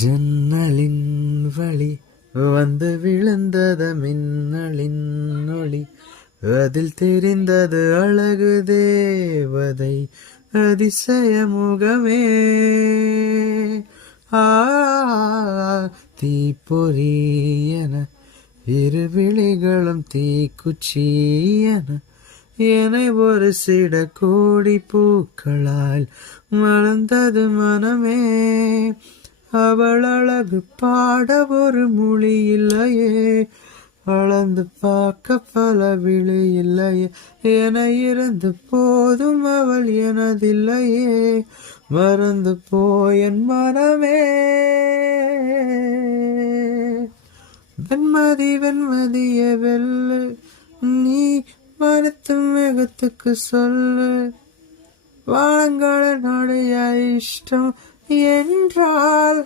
ஜன்னலின் வழி வந்து விழுந்தது மின்னலின் ஒளி, அதில் தெரிந்தது அழகு தேவதை அதிசய முகமே. தீப்பொறியன இரு விழிகளும் தீக்குச்சியன, என்னை ஒரு சிட கோடி பூக்களால் மலர்ந்தது மனமே. அவள் அழகு பாட ஒரு மொழி இல்லையே, அளந்து பார்க்க பல விழி இல்லையே. என இருந்து போதும் அவள் எனதில்லையே, மறந்து போயன் மனமே. வெண்மதி வெண்மதிய வெல்லு, நீ மறுத்து மேகத்துக்கு சொல்லு, வானங்கள நடைய இஷ்டம் என்றால்